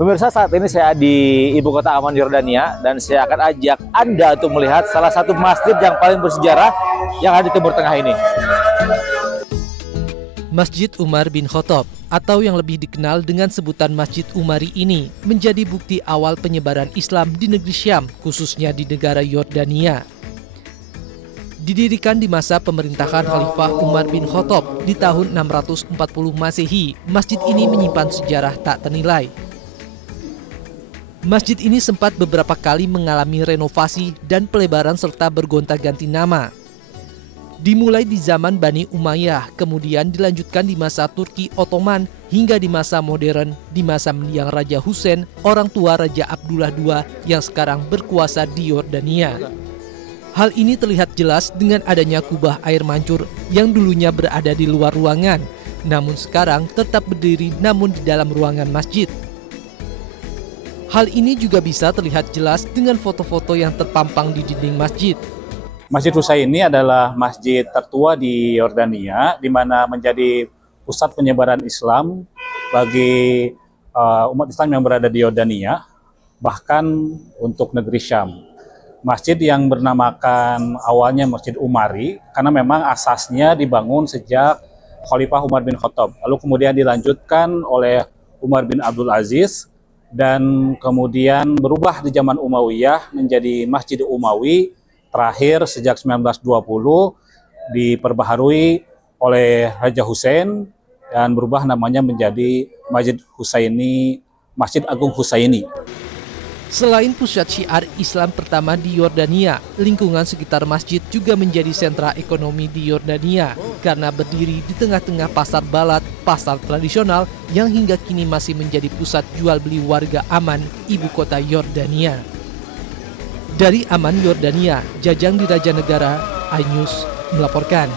Pemirsa, saat ini saya di ibu kota Amman, Yordania, dan saya akan ajak Anda untuk melihat salah satu masjid yang paling bersejarah yang ada di Timur Tengah ini. Masjid Umar bin Khattab atau yang lebih dikenal dengan sebutan Masjid Umari ini menjadi bukti awal penyebaran Islam di negeri Syam, khususnya di negara Yordania. Didirikan di masa pemerintahan Khalifah Umar bin Khattab di tahun 640 Masehi, masjid ini menyimpan sejarah tak ternilai. Masjid ini sempat beberapa kali mengalami renovasi dan pelebaran serta bergonta-ganti nama. Dimulai di zaman Bani Umayyah, kemudian dilanjutkan di masa Turki Ottoman, hingga di masa modern di masa mendiang Raja Hussein, orang tua Raja Abdullah II yang sekarang berkuasa di Yordania. Hal ini terlihat jelas dengan adanya kubah air mancur yang dulunya berada di luar ruangan, namun sekarang tetap berdiri namun di dalam ruangan masjid. Hal ini juga bisa terlihat jelas dengan foto-foto yang terpampang di dinding masjid. Masjid Husaini adalah masjid tertua di Yordania, di mana menjadi pusat penyebaran Islam bagi umat Islam yang berada di Yordania, bahkan untuk negeri Syam. Masjid yang bernamakan awalnya Masjid Umari, karena memang asasnya dibangun sejak Khalifah Umar bin Khattab, lalu kemudian dilanjutkan oleh Umar bin Abdul Aziz, dan kemudian berubah di zaman Umayyah menjadi Masjid Umawi, terakhir sejak 1920 diperbaharui oleh Raja Hussein dan berubah namanya menjadi Masjid Husaini, Masjid Agung Husaini. Selain pusat syiar Islam pertama di Yordania, lingkungan sekitar masjid juga menjadi sentra ekonomi di Yordania karena berdiri di tengah-tengah pasar Balat, pasar tradisional yang hingga kini masih menjadi pusat jual beli warga Amman, ibu kota Yordania. Dari Amman, Yordania, Jajang Diraja Negara, iNews melaporkan.